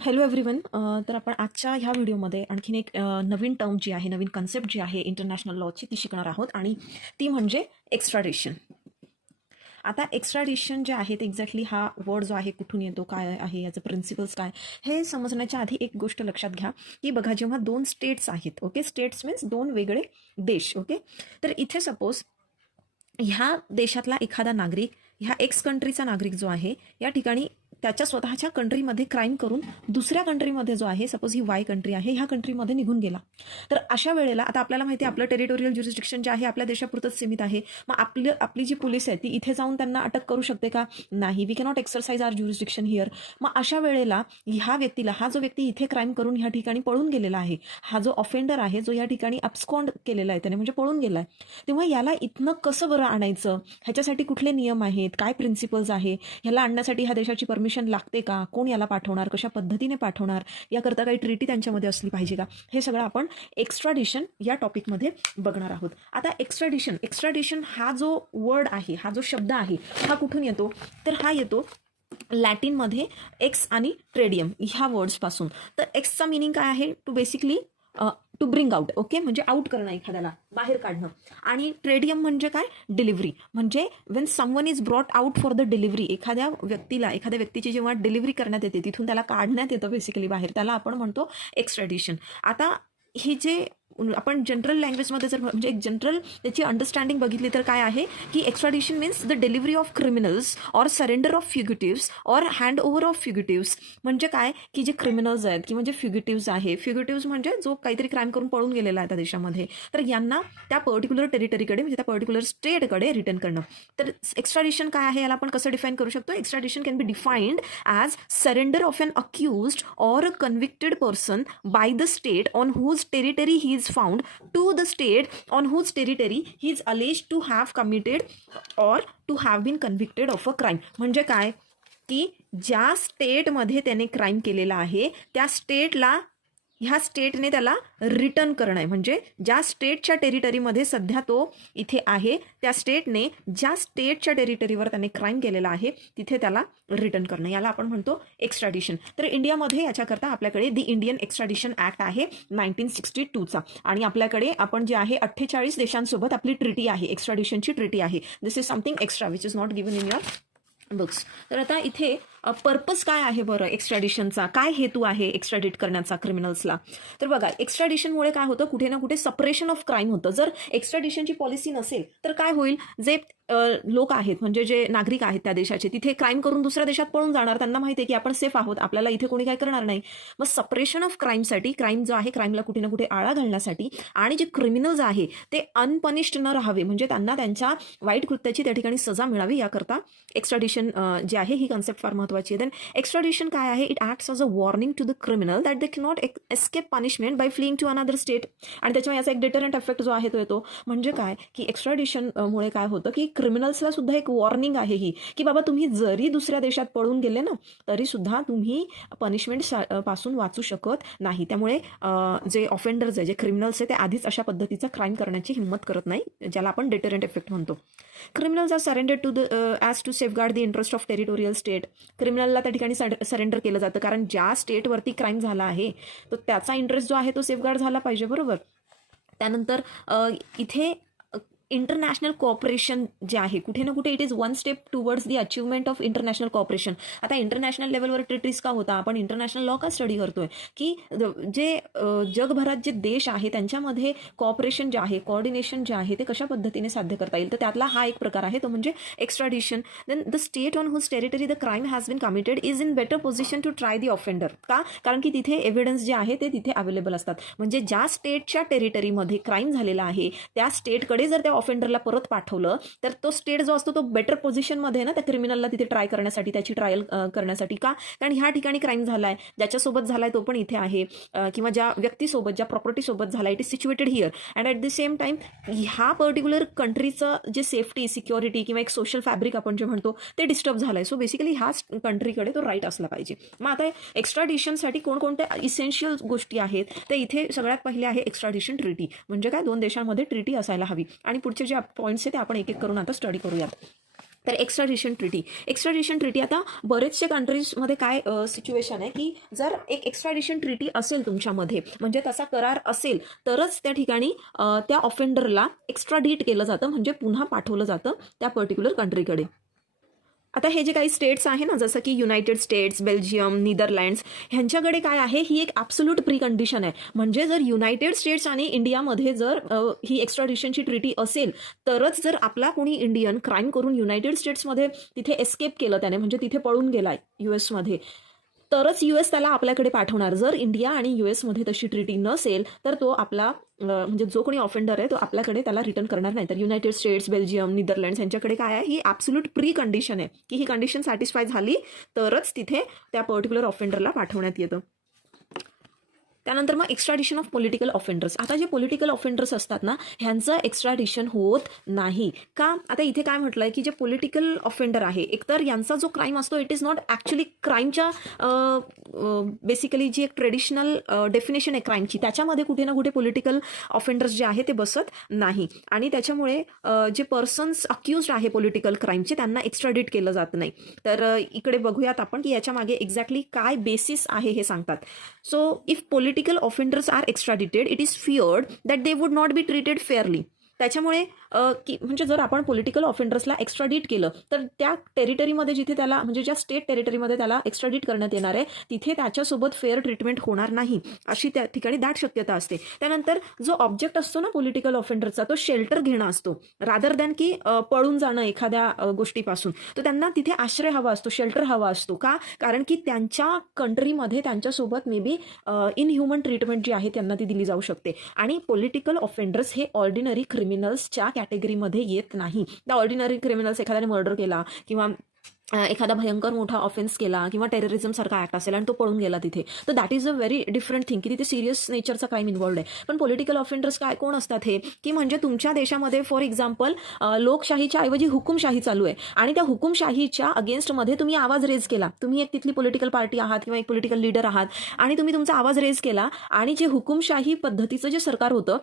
Hello everyone. तर आपण आजच्या ह्या व्हिडिओमध्ये आणखीन एक नवीन टर्म जी आहे, नवीन कन्सेप्ट जी आहे इंटरनॅशनल लॉची ती शिकणार आहोत आणि ती म्हणजे एक्स्ट्राडिशन. आता एक्स्ट्राडिशन जे आहे ते एक्झॅक्टली हा वर्ड जो आहे कुठून येतो, काय आहे याचं प्रिन्सिपल्स काय, हे समजण्याच्या आधी एक गोष्ट लक्षात घ्या की बघा, जेव्हा दोन स्टेट्स आहेत, ओके, स्टेट्स मीन्स दोन वेगळे देश, ओके, तर इथे सपोज ह्या देशातला एखादा नागरिक, ह्या एक्स कंट्रीचा नागरिक जो आहे, या ठिकाणी त्याच्या स्वतःच्या कंट्रीमध्ये क्राईम करून दुसऱ्या कंट्रीमध्ये जो आहे, सपोज ही वाय कंट्री आहे, ह्या कंट्रीमध्ये निघून गेला. तर अशा वेळेला आता आपल्याला माहिती आहे आपलं टेरिटोरियल ज्युरिस्डिक्शन जे आहे आपल्या देशापुरतंच सीमित आहे. मग आपली जी पोलीस आहे ती इथे जाऊन त्यांना अटक करू शकते का? नाही. We cannot exercise our jurisdiction here. मग अशा वेळेला ह्या व्यक्तीला, हा जो व्यक्ती इथे क्राईम करून ह्या ठिकाणी पळून गेलेला आहे, हा जो ऑफेंडर आहे, जो या ठिकाणी अब्स्कॉन्ड केलेला आहे त्याने, म्हणजे पळून गेलाय, तेव्हा याला इथनं कसं बरं आणायचं, ह्याच्यासाठी कुठले नियम आहेत, काय प्रिन्सिपल्स आहे, ह्याला आणण्यासाठी ह्या देशाची परमिशन लागते का, कोण याला पाठवणार, कशा पद्धतीने पाठवणार, याकरता काही ट्रीटी त्यांच्यामध्ये असली पाहिजे का, हे सगळं आपण एक्स्ट्राडिशन या टॉपिकमध्ये बघणार आहोत. आता एक्स्ट्राडिशन हा जो वर्ड आहे, हा जो शब्द आहे, हा कुठून येतो? तर हा येतो लॅटिनमध्ये एक्स आणि ट्रेडियम ह्या वर्ड्सपासून. तर एक्सचा मिनिंग काय आहे? To basically to bring out, okay, म्हणजे आउट करणं, एखाद्याला बाहेर काढणं. आणि ट्रेडियम म्हणजे काय? डिलिव्हरी. म्हणजे Wien someone is brought out for the delivery, एखाद्या व्यक्तीची जेव्हा डिलिव्हरी करण्यात येते, तिथून त्याला काढण्यात येतं बेसिकली बाहेर, त्याला आपण म्हणतो एक्स्ट्राडिशन. आता हे जे आपण जनरल लँग्वेजमध्ये जर म्हणजे एक जनरल त्याची अंडरस्टँडिंग बघितली तर काय आहे की extradition means the delivery of criminals or surrender of fugitives or hand over of fugitives. म्हणजे काय की जे क्रिमिनल्स आहेत किंवा जे फ्युगिटिव्स आहे, फ्युगिटिव्स म्हणजे जो काहीतरी क्राईम करून पळून गेलेला आहे त्या देशामध्ये, तर यांना त्या पर्टिक्युलर टेरिटरीकडे, म्हणजे त्या पर्टिक्युलर स्टेटकडे रिटर्न करणं. तर एक्स्ट्राडिशन काय आहे, याला आपण कसं डिफाईन करू शकतो? Extradition can be defined as surrender of an accused or a convicted person by the state on whose territory he is found to the state on whose territory he is alleged to have committed or to have been convicted of a crime. म्हणजे काय की ज्या स्टेटमध्ये त्याने crime केलेला आहे त्या स्टेटला, ह्या स्टेटने त्याला रिटर्न करणं आहे. म्हणजे ज्या स्टेटच्या टेरिटरीमध्ये सध्या तो इथे आहे, त्या स्टेटने ज्या स्टेटच्या टेरिटरीवर त्याने क्राईम केलेला आहे तिथे त्याला रिटर्न करणं, याला आपण म्हणतो एक्स्ट्राडिशन. तर इंडियामध्ये याच्याकरता आपल्याकडे दी इंडियन एक्स्ट्राडिशन ॲक्ट आहे 1962चा, आणि आपल्याकडे आपण जे आहे 48 देशांसोबत आपली ट्रिटी आहे, एक्स्ट्राडिशनची ट्रिटी आहे. This is something extra which is not given in your books. तर आता इथे पर्पज काय आहे बरं एक्स्ट्राडिशनचा, काय हेतू आहे एक्स्ट्राडिट करण्याचा क्रिमिनल्सला? तर बघा, एक्स्ट्राडिशनमुळे काय होतं, कुठे ना कुठे सपरेशन ऑफ क्राईम होतं. जर एक्स्ट्राडिशनची पॉलिसी नसेल तर काय होईल, जे लोक आहेत, म्हणजे जे नागरिक आहेत त्या देशाचे, तिथे क्राईम करून दुसऱ्या देशात पळून जाणार. त्यांना माहिती आहे की आपण सेफ आहोत, आपल्याला इथे कोणी काय करणार नाही. मग सपरेशन ऑफ क्राईमसाठी, क्राईम जो आहे, क्राईमला कुठे ना कुठे आळा घालण्यासाठी, आणि जे क्रिमिनल्स आहे ते अनपनिश्ड न राहावे, म्हणजे त्यांना त्यांच्या वाईट कृत्याची त्या ठिकाणी सजा मिळावी, याकरता एक्स्ट्राडिशन जे आहे ही कन्सेप्ट फार महत्त्वाची आहे. देन एक्स्ट्राडिशन काय आहे? It acts as a warning to the criminal that they cannot escape punishment by fleeing to another state. आणि त्याच्यामुळे याचा एक डिटरंट इफेक्ट जो आहे तो येतो. म्हणजे काय की एक्स्ट्राडिशनमुळे काय होतं की क्रिमिनल्सला सुद्धा एक वॉर्निंग आहे ही, की बाबा तुम्ही जरी दुसऱ्या देशात पळून गेले ना, तरी सुद्धा तुम्ही पनिशमेंट पासून वाचू शकत नाही. त्यामुळे जे ऑफेंडर्स आहे, जे क्रिमिनल्स आहे, ते आधीच अशा पद्धतीचा क्राईम करण्याची हिंमत करत नाही, ज्याला आपण डिटरंट इफेक्ट म्हणतो. Criminals are surrender to the as to safeguard the interest of territorial state. क्रिमिनलला त्या ठिकाणी सरेंडर केलं जातं, कारण ज्या स्टेटवरती क्राईम झाला आहे तो त्याचा इंटरेस्ट जो आहे तो सेफगार्ड झाला पाहिजे, बरोबर. त्यानंतर इथे इंटरनॅशनल कॉपरेशन जे आहे, कुठे ना कुठे it is one step towards the achievement of international cooperation. आता इंटरनॅशनल लेवलवर ट्रिटीज का होता, आपण इंटरनॅशनल लॉ का स्टडी करतोय, की जे जगभरात जे देश आहे त्यांच्यामध्ये कॉपरेशन जे आहे, कोऑर्डिनेशन जे आहे, ते कशा पद्धतीने साध्य करता येईल. तर त्यातला हा एक प्रकार आहे, तो म्हणजे extradition. Then the state on whose territory the crime has been committed is in better position to try the offender. का? कारण की तिथे एव्हिडन्स जे आहे ते तिथे अवेलेबल असतात. म्हणजे ज्या स्टेटच्या टेरिटरीमध्ये क्राईम झालेला आहे त्या स्टेटकडे जर त्या ऑफेंडरला परत पाठवलं तर तो स्टेट जो असतो तो बेटर पोझिशनमध्ये ना त्या क्रिमिनलला तिथे ट्राय करण्यासाठी, त्याची ट्रायल करण्यासाठी. का? कारण ह्या ठिकाणी क्राईम झालाय, ज्याच्यासोबत झालाय तो पण इथे आहे, किंवा ज्या व्यक्तीसोबत, ज्या प्रॉपर्टीसोबत झालाय, it is situated here, and at the same time ह्या पर्टिक्युलर कंट्रीचं जे सेफ्टी, सिक्युरिटी किंवा एक सोशल फॅब्रिक आपण जे म्हणतो ते डिस्टर्ब झालंय. सो बेसिकली ह्याच कंट्रीकडे तो राईट असला पाहिजे. मग आता एक्स्ट्राडिशनसाठी कोणकोणत्या इसेन्शियल गोष्टी आहेत ते इथे सगळ्यात पहिले आहे एक्स्ट्राडिशन ट्रिटी. म्हणजे काय? दोन देशांमध्ये ट्रिटी असायला हवी. आणि पुढचे जे पॉईंट्स आहेत ते आपण एक एक करून आता स्टडी करूयात. तर एक्स्ट्राडिशन ट्रिटी आता बरेचसे कंट्रीजमध्ये काय सिच्युएशन आहे की जर एक एक्स्ट्राडिशन ट्रिटी असेल तुमच्यामध्ये, म्हणजे तसा करार असेल, तरच त्या ठिकाणी त्या ऑफेंडरला एक्स्ट्राडिट केलं जातं, म्हणजे पुन्हा पाठवलं जातं त्या पर्टिक्युलर कंट्रीकडे. आता हे जे काही स्टेट्स आहे ना, जसं की युनायटेड स्टेट्स, बेल्जियम, नीदरलँड्स, ह्यांच्याकडे काय आहे, ही एक ॲब्सोल्यूट प्री कंडिशन आहे. म्हणजे जर युनायटेड स्टेट्स आणि इंडियामध्ये जर ही एक्स्ट्राडिशनची ट्रिटी असेल, तरच जर आपला कोणी इंडियन क्राईम करून युनायटेड स्टेट्समध्ये तिथे एस्केप केलं त्याने, म्हणजे तिथे पळून गेलाय US मध्ये, तरच US त्याला आपल्याकडे पाठवणार. जर इंडिया आणि US मध्ये तशी ट्रिटी नसेल, तर तो आपला म्हणजे जो कोणी ऑफेंडर आहे तो आपल्याकडे त्याला रिटर्न करणार नाही. तर युनायटेड स्टेट्स, बेल्जियम, नीदरलँड्स यांच्याकडे काय आहे, ही ॲब्सोल्यूट प्री कंडिशन आहे की ही कंडिशन सॅटिस्फाय झाली तरच तिथे त्या पर्टिक्युलर ऑफेंडरला पाठवण्यात येतं. त्यानंतर मग एक्स्ट्राडिशन ऑफ पॉलिटिकल ऑफेंडर्स. आता जे पॉलिटिकल ऑफेंडर्स असतात ना, ह्यांचं एक्स्ट्राडिशन होत नाही. का? आता इथे काय म्हटलंय की जे पॉलिटिकल ऑफेंडर आहे, एकतर यांचा जो क्राईम असतो इट इज नॉट ॲक्च्युली क्राईमच्या बेसिकली जी एक ट्रेडिशनल डेफिनेशन आहे क्राईमची, त्याच्यामध्ये कुठे ना कुठे पॉलिटिकल ऑफेंडर्स जे आहे ते बसत नाही, आणि त्याच्यामुळे जे पर्सन्स अक्युज्ड आहे पॉलिटिकल क्राईमचे त्यांना एक्स्ट्राडिट केलं जात नाही. तर इकडे बघूयात आपण की याच्या मागे एक्झॅक्टली काय बेसिस आहे हे सांगतात. So if political offenders are extradited, it is feared that they would not be treated fairly. त्याच्यामुळे की म्हणजे जर आपण पॉलिटिकल ऑफेंडर्सला एक्स्ट्राडिट केलं, तर त्या टेरिटरीमध्ये जिथे त्याला, म्हणजे ज्या स्टेट टेरिटरीमध्ये त्याला एक्स्ट्राडिट करण्यात येणार आहे, तिथे त्याच्यासोबत फेअर ट्रीटमेंट होणार नाही, अशी त्या ठिकाणी दाट शक्यता असते. त्यानंतर जो ऑब्जेक्ट असतो ना पॉलिटिकल ऑफेंडरचा, तो शेल्टर घेणं असतो, रादर दॅन की पळून जाणं एखाद्या गोष्टीपासून. तर त्यांना तिथे आश्रय हवा असतो, शेल्टर हवा असतो. का? कारण की त्यांच्या कंट्रीमध्ये त्यांच्यासोबत मे बी इनह्युमन ट्रीटमेंट जी आहे त्यांना ती दिली जाऊ शकते. आणि पॉलिटिकल ऑफेंडर्स हे ऑर्डिनरी क्रिमिनल्सच्या कॅटेगरीमध्ये येत नाही. त्या ऑर्डिनरी क्रिमिनल्स, एखाद्याने मर्डर केला किंवा एखादा भयंकर मोठा ऑफेन्स केला किंवा टेररिझम सारखा ऍक्ट असेल आणि तो पळून गेला तिथे, तर that is a very different thing की तिथे सिरियस नेचरचा क्राईम इन्व्हॉल्ड आहे. पण पॉलिटिकल ऑफेंडर्स काय कोण असतात हे, की म्हणजे तुमच्या देशामध्ये फॉर एक्झाम्पल लोकशाहीच्या ऐवजी हुकुमशाही चालू आहे आणि त्या हुकुमशाहीच्या अगेन्स्टमध्ये तुम्ही आवाज रेज केला. तुम्ही एक तिथली पॉलिटिकल पार्टी आहात किंवा एक पॉलिटिकल लीडर आहात आणि तुम्ही तुमचा आवाज रेज केला, आणि जे हुकुमशाही पद्धतीचं जे सरकार होतं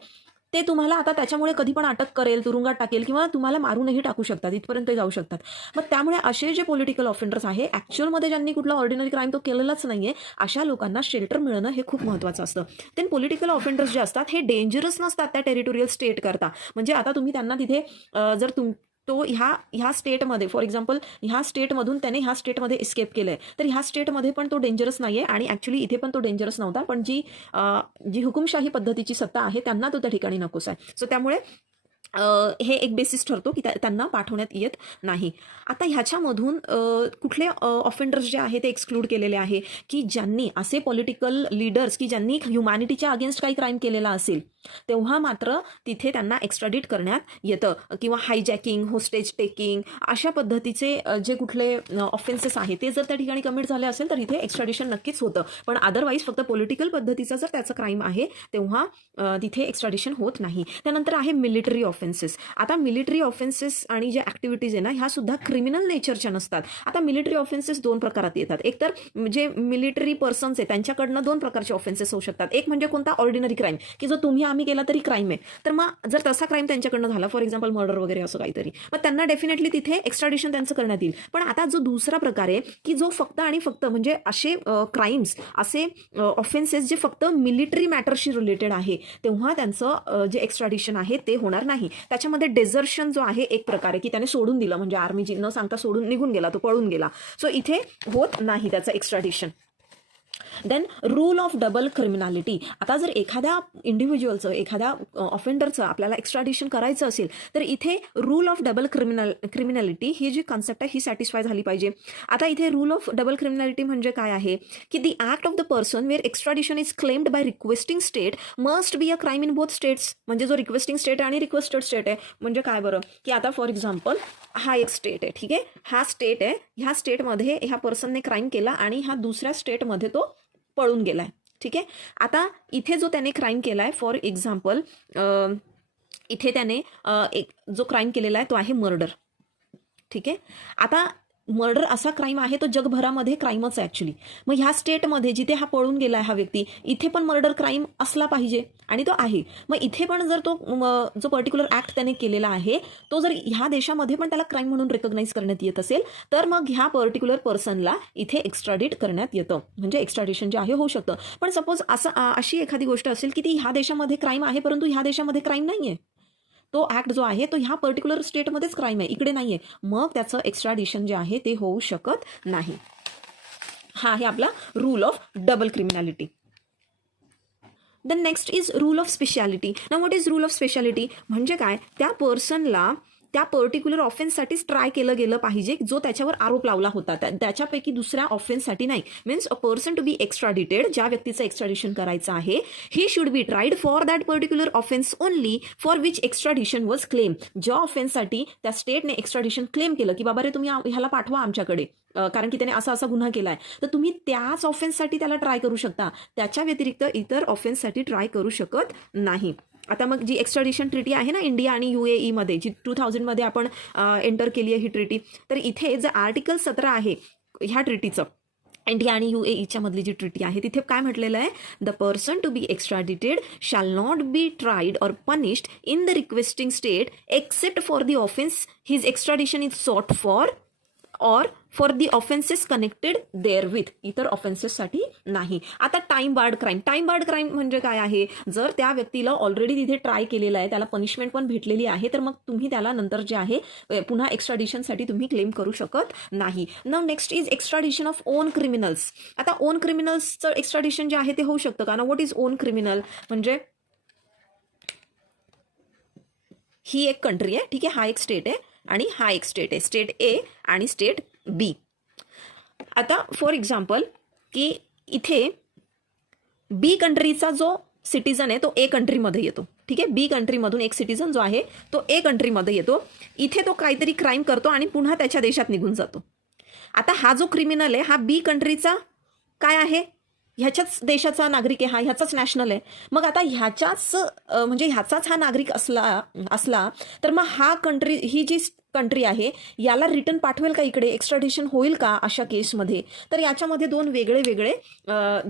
ते तुम्हाला आता त्याच्यामुळे कधी पण अटक करेल, तुरुंगात टाकेल किंवा तुम्हाला मारूनही टाकू शकतात, इथपर्यंत जाऊ शकतात. मग त्यामुळे असे जे पॉलिटिकल ऑफेंडर्स आहे, ॲक्च्युअलमध्ये ज्यांनी कुठला ऑर्डिनरी क्राईम तो केलेलाच नाहीये, अशा लोकांना शेल्टर मिळणं हे खूप महत्त्वाचं असतं. देन पॉलिटिकल ऑफेंडर्स जे असतात हे डेंजरस नसतात त्या टेरिटोरियल स्टेट करता. म्हणजे आता तुम्ही त्यांना तिथे जर तो ह्या स्टेटमध्ये फॉर एक्झाम्पल ह्या स्टेटमधून त्याने ह्या स्टेटमध्ये एस्केप केलं आहे, तर ह्या स्टेटमध्ये पण तो डेंजरस नाही आहे आणि ॲक्च्युली इथे पण तो डेंजरस नव्हता, पण जी हुकुमशाही पद्धतीची सत्ता आहे त्यांना तो त्या ठिकाणी नकोस आहे. सो त्यामुळे हे एक बेसिस ठरतो की त्यांना पाठवण्यात येत नाही. आता ह्याच्यामधून कुठले ऑफेंडर्स जे आहे ते एक्सक्लूड केलेले आहे, की ज्यांनी असे पॉलिटिकल लीडर्स की ज्यांनी ह्युमॅनिटीच्या अगेन्स्ट काही क्राईम केलेला असेल, तेव्हा मात्र तिथे त्यांना एक्स्ट्राडिट करण्यात येतं. किंवा हायजॅकिंग, होस्टेज टेकिंग अशा पद्धतीचे जे कुठले ऑफेन्सेस आहे ते जर त्या ठिकाणी कमिट झाले असेल तर इथे एक्स्ट्राडिशन नक्कीच होतं. पण अदरवाईज फक्त पॉलिटिकल पद्धतीचा जर त्याचं क्राईम आहे तेव्हा तिथे एक्स्ट्राडिशन होत नाही. त्यानंतर आहे मिलिटरी ऑफेन्सेस. आता मिलिटरी ऑफेन्सेस आणि ज्या ॲक्टिव्हिटीज आहे ना, ह्या सुद्धा क्रिमिनल नेचरच्या नसतात. आता मिलिटरी ऑफेन्सेस दोन प्रकारात येतात. एक तर जे मिलिटरी पर्सन्स आहे त्यांच्याकडनं दोन प्रकारचे ऑफेन्सेस होऊ शकतात. एक म्हणजे कोणता ऑर्डिनरी क्राईम, की जो तुम्ही आम्ही केला तरी क्राईम आहे, तर मग जर तसा क्राईम त्यांच्याकडनं झाला फॉर एक्झाम्पल मर्डर वगैरे असं काहीतरी, मग त्यांना डेफिनेटली तिथे एक्स्ट्राडिशन त्यांचं करण्यात येईल. पण आता जो दुसरा प्रकार आहे की जो फक्त आणि फक्त म्हणजे असे क्राईम्स, असे ऑफेन्सेस जे फक्त मिलिटरी मॅटरशी रिलेटेड आहे, तेव्हा त्यांचं जे एक्स्ट्राडिशन आहे ते होणार नाही. त्याच्यामध्ये डेझर्शन जो आहे एक प्रकारे, की त्याने सोडून दिलं, म्हणजे आर्मी न सांगता सोडून निघून गेला, तो पळून गेला, सो इथे होत नाही त्याचं extradition. Then rule of double criminality. आता जर एखाद्या इंडिव्हिज्युअलचं, एखाद्या ऑफेंडरचं आपल्याला एक्स्ट्राडिशन करायचं असेल तर इथे रूल ऑफ डबल क्रिमिनॅलिटी ही जी कन्सेप्ट आहे ही सॅटिस्फाय झाली पाहिजे. आता इथे रूल ऑफ डबल क्रिमिनॅलिटी म्हणजे काय आहे, की the act of the person where extradition is claimed by requesting state must be a crime in both states. म्हणजे जो रिक्वेस्टिंग स्टेट आणि रिक्वेस्टेड स्टेट आहे, म्हणजे काय बरं, की आता फॉर एक्झाम्पल हा एक स्टेट आहे, ठीक आहे, हा स्टेट आहे, ह्या स्टेटमध्ये ह्या पर्सनने क्राईम केला आणि ह्या दुसऱ्या स्टेटमध्ये तो पळून गेलाय, ठीक आहे. आता इथे जो त्याने क्राईम केलाय फॉर एक्झाम्पल इथे त्याने एक जो क्राईम केलेला आहे तो आहे मर्डर, ठीक आहे. आता मर्डर असा क्राईम आहे तो जगभरामध्ये क्राईमच आहे ॲक्च्युली. मग ह्या स्टेटमध्ये जिथे हा पळून गेला आहे हा व्यक्ती, इथे पण मर्डर क्राईम असला पाहिजे आणि तो आहे. मग इथे पण जर तो जो पर्टिक्युलर ॲक्ट त्याने केलेला आहे तो जर ह्या देशामध्ये पण त्याला क्राईम म्हणून रेकग्नाईज करण्यात येत असेल तर मग ह्या पर्टिक्युलर पर्सनला इथे एक्स्ट्राडिट करण्यात येतं, म्हणजे एक्स्ट्राडिशन जे आहे होऊ शकतं. पण सपोज अशी एखादी गोष्ट असेल की ती ह्या देशामध्ये क्राईम आहे परंतु ह्या देशामध्ये क्राईम नाही आहे, तो ॲक्ट जो आहे तो ह्या पर्टिक्युलर स्टेटमध्येच क्राईम आहे, इकडे नाही आहे, मग त्याचं एक्स्ट्राडिशन जे आहे ते होऊ शकत नाही. हा आहे आपला rule of double criminality. The next is rule of speciality. ना what is rule of speciality म्हणजे काय, त्या पर्सनला त्या पर्टिक्युलर ऑफेन्ससाठीच ट्राय केलं गेलं पाहिजे जो त्याच्यावर आरोप लावला होता, त्याच्यापैकी दुसऱ्या ऑफेन्ससाठी नाही. Means a person to be एक्स्ट्राडिटेड, ज्या व्यक्तीचं एक्स्ट्राडिशन करायचं आहे, he should be tried for that particular offence only for which extradition was claim. ज्या ऑफेन्ससाठी त्या स्टेटने एक्स्ट्राडिशन क्लेम केलं की बाबा रे तुम्ही ह्याला पाठवा आमच्याकडे कारण की त्याने असा असा गुन्हा केला आहे, तर तुम्ही त्याच ऑफेन्ससाठी त्याला ट्राय करू शकता, त्याच्या व्यतिरिक्त इतर ऑफेन्ससाठी ट्राय करू शकत नाही. आता मग जी एक्स्ट्राडिशन ट्रिटी आहे ना इंडिया आणि UAE मध्ये, जी 2000 आपण एंटर केली आहे ही ट्रिटी, तर इथे जे आर्टिकल 17 आहे ह्या ट्रिटीचं, इंडिया आणि UAEच्या मधली जी ट्रिटी आहे, तिथे काय म्हटलेलं आहे, the person to be extradited shall not be tried or punished in the requesting state except for the offence his extradition is sought for or for the offences connected therewith, इतर ऑफेन्सेससाठी नाही. आता time barred crime. Time barred crime म्हणजे काय आहे, जर त्या व्यक्तीला ऑलरेडी तिथे ट्राय केलेलं आहे, त्याला पनिशमेंट पण भेटलेली आहे, तर मग तुम्ही त्याला नंतर जे आहे पुन्हा एक्स्ट्राडिशनसाठी तुम्ही क्लेम करू शकत नाही. Now next is extradition of on criminals. आता ओन क्रिमिनल्सचं एक्स्ट्राडिशन जे आहे ते होऊ शकतं का ना. व्हॉट इज ओन क्रिमिनल म्हणजे ही एक कंट्री आहे, ठीक आहे, हा एक स्टेट आहे आणि हा एक स्टेट आहे, स्टेट A आणि स्टेट B. आता फॉर एक्झाम्पल की इथे B कंट्रीचा जो सिटीजन आहे तो A कंट्रीमध्ये येतो, ठीक आहे, B कंट्रीमधून एक सिटीजन जो आहे तो A कंट्रीमध्ये येतो, इथे तो काहीतरी क्राईम करतो आणि पुन्हा त्याच्या देशात निघून जातो. आता हा जो क्रिमिनल आहे हा B कंट्रीचा काय आहे, ह्याच्याच देशाचा नागरिक आहे, हा ह्याचाच नॅशनल आहे. मग आता ह्याच्याच म्हणजे ह्याचाच हा नागरिक असला तर मग हा कंट्री, ही जी कंट्री आहे याला रिटर्न पाठवेल का इकडे, एक्स्ट्राडिशन होईल का अशा केसमध्ये. तर याच्यामध्ये दोन वेगळे वेगळे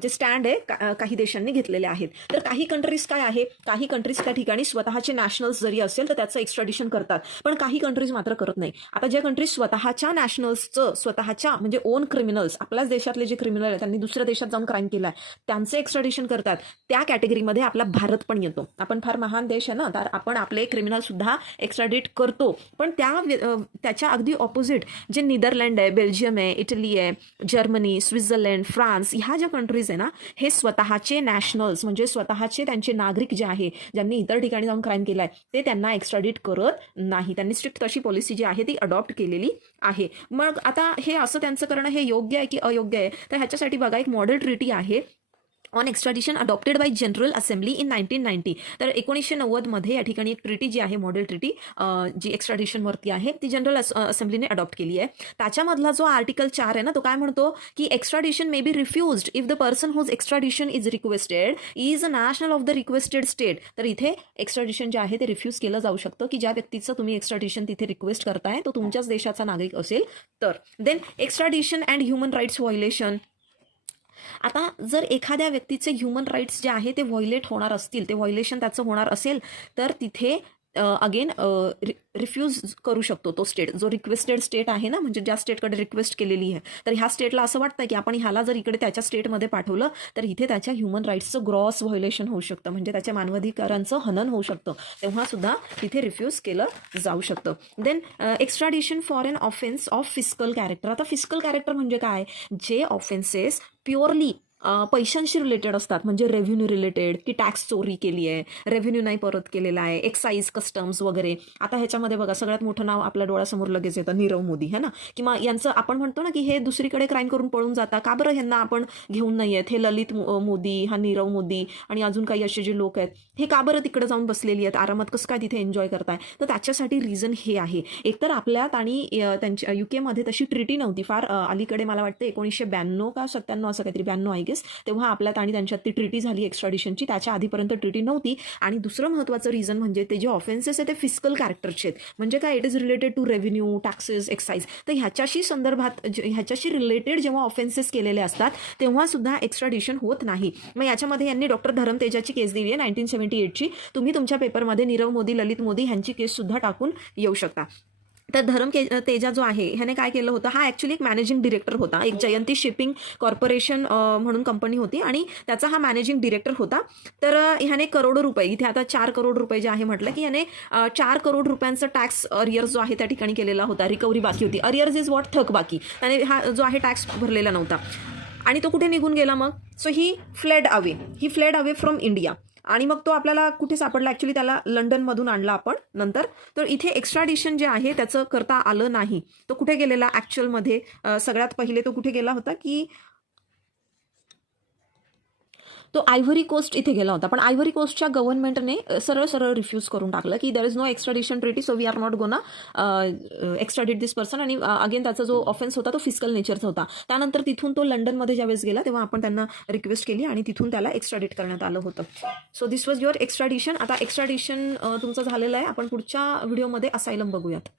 जे स्टँड आहे काही देशांनी घेतलेले आहेत. तर काही कंट्रीज काय आहे, काही कंट्रीज त्या ठिकाणी स्वतःचे नॅशनल्स जरी असेल तर त्याचं एक्स्ट्राडिशन करतात, पण काही कंट्रीज मात्र करत नाही. आता ज्या कंट्रीज स्वतःच्या नॅशनल्सचं, स्वतःच्या म्हणजे ओन क्रिमिनल्स, आपल्याच देशातले जे क्रिमिनल आहेत त्यांनी दुसऱ्या देशात जाऊन क्राईम केला आहे त्यांचे एक्स्ट्राडिशन करतात, त्या कॅटेगरीमध्ये आपला भारत पण येतो. आपण फार महान देश आहे ना, तर आपण आपले क्रिमिनल सुद्धा एक्स्ट्राडिट करतो. पण त्याच्या अगदी ऑपोजिट जे नेदरलँड आहे, बेल्जियम आहे, इटली आहे, जर्मनी, स्वित्झर्लंड, फ्रान्स, ह्या ज्या कंट्रीज आहे ना, हे स्वतःचे नॅशनल्स म्हणजे स्वतःचे त्यांचे नागरिक जे आहे ज्यांनी इतर ठिकाणी जाऊन क्राईम केला आहे ते त्यांना एक्स्ट्राडिट करत नाही. त्यांनी स्ट्रिक्ट तशी पॉलिसी जी आहे ती अडॉप्ट केलेली आहे. मग आता हे असं त्यांचं करणं हे योग्य आहे की अयोग्य आहे, तर ह्याच्यासाठी बघा एक मॉडेल ट्रिटी आहे on extradition adopted by general assembly in 1990. तर 1990 मध्ये या ठिकाणी एक ट्रिटी जी आहे मॉडेल ट्रिटी जी एक्स्ट्राडिशनवरती आहे ती जनरल असेंब्लीने अडॉप्ट केली आहे. त्याच्यामधला जो आर्टिकल 4 आहे ना तो काय म्हणतो की extradition may be refused if the person whose extradition is requested is a national of the requested state. तर इथे एक्स्ट्राडिशन जे आहे ते रिफ्यूज केलं जाऊ शकतं की ज्या व्यक्तीचं तुम्ही एक्स्ट्राडिशन तिथे रिक्वेस्ट करताय तो तुमच्याच देशाचा नागरिक असेल तर. Then extradition and human rights violation. आता जर एखाद्या व्यक्तीचे ह्युमन राईट्स जे आहे ते व्हायोलेट होणार असतील, ते व्हायोलेशन त्याचं होणार असेल तर तिथे अगेन रिफ्यूज करू शकतो तो स्टेट, जो रिक्वेस्टेड स्टेट आहे ना, म्हणजे ज्या स्टेटकडे रिक्वेस्ट केलेली आहे. तर ह्या स्टेटला असं वाटतं की आपण ह्याला जर इकडे त्याच्या स्टेटमध्ये पाठवलं तर इथे त्याच्या ह्युमन राईट्सचं ग्रॉस व्हायोलेशन होऊ शकतं, म्हणजे त्याच्या मानवाधिकारांचं हनन होऊ शकतं, तेव्हा सुद्धा तिथे रिफ्यूज केलं जाऊ शकतं. Then extradition for an offence of fiscal character. आता फिस्कल कॅरेक्टर म्हणजे काय, जे ऑफेन्सेस प्युअरली पैशांशी रिलेटेड असतात, म्हणजे रेव्हेन्यू रिलेटेड की टॅक्स चोरी केली आहे, रेव्हेन्यू नाही परत केलेला आहे, एक्साईज, कस्टम्स वगैरे. आता ह्याच्यामध्ये बघा सगळ्यात मोठं नाव आपल्या डोळ्यासमोर लगेच येतं नीरव मोदी, है ना, किंवा यांचं आपण म्हणतो ना की हे दुसरीकडे क्राईम करून पळून जाता, का बरं ह्यांना आपण घेऊन नाही आहेत, हे ललित मोदी, हा नीरव मोदी आणि अजून काही असे जे लोक आहेत हे का बरं तिकडे जाऊन बसलेली आहेत, आरामात कसं काय तिथे एन्जॉय करताय. तर त्याच्यासाठी रिझन हे आहे, एकतर आपल्यात आणि त्यांच्या UK मध्ये तशी ट्रिटी नव्हती फार अलीकडे, मला वाटतं 1992 का 97 असं काहीतरी, 92 आहे गेस, तेव्हा आपल्यात आणि त्यांच्यात ती ट्रिटी झाली एक्स्ट्राडिशनची. त्याच्या आधीपर्यंत ट्रिटी नव्हती. आणि दुसरं महत्त्वाचं रिझन म्हणजे ते जे ऑफेन्सेस आहे ते फिस्कल कॅरेक्टरचे आहेत. म्हणजे काय, it is related to revenue, taxes, excise. तर ह्याच्याशी रिलेटेड जेव्हा ऑफेन्सेस केलेले असतात तेव्हा सुद्धा एक्स्ट्राडिशन होत नाही. मग याच्यामध्ये यांनी डॉक्टर धरम तेजाची केस दिली आहे 1978ची. तुम्ही तुमच्या पेपरमध्ये नीरव मोदी, ललित मोदी ह्यांची केस सुद्धा टाकून येऊ शकता. तर तेजा जो आहे ह्याने काय केलं होतं, हा ॲक्च्युली एक मॅनेजिंग डिरेक्टर होता. एक जयंती शिपिंग कॉर्पोरेशन म्हणून कंपनी होती आणि त्याचा हा मॅनेजिंग डिरेक्टर होता. तर ह्याने करोडो रुपये, इथे आता 4 करोड रुपये जे आहे म्हटलं की ह्याने 4 करोड रुपयांचा टॅक्स अरियर जो आहे त्या ठिकाणी केलेला होता. रिकव्हरी बाकी होती. अरियर्स इज वॉट, थक बाकी. त्याने हा जो आहे टॅक्स भरलेला नव्हता. आणि तो कुठे निघून गेला मग? So he fled away from India. आणि मग तो आपल्याला कुठे सापडला? ॲक्च्युली त्याला लंडनमधून आणला आपण नंतर. तर इथे एक्स्ट्राडिशन जे आहे त्याचं करता आलं नाही. तो कुठे गेलेला ॲक्च्युअलमध्ये? सगळ्यात पहिले तो कुठे गेला होता की तो आयव्हरी कोस्ट इथे गेला होता. पण आयव्हरी कोस्टच्या गव्हर्नमेंटने सरळ रिफ्यूज करून टाकलं की there is no extradition treaty, so we are not gonna extradite this person. आणि अगेन त्याचा जो ऑफेन्स होता तो फिस्कल नेचरचा होता. त्यानंतर तिथून तो लंडनमध्ये ज्यावेळेस गेला तेव्हा आपण त्यांना रिक्वेस्ट केली आणि तिथून त्याला एक्स्ट्राडिट करण्यात आलं होतं. So this was your extradition. आता एक्स्ट्राडिशन तुमचं झालेलं आहे. आपण पुढच्या व्हिडिओमध्ये असायलम बघूयात.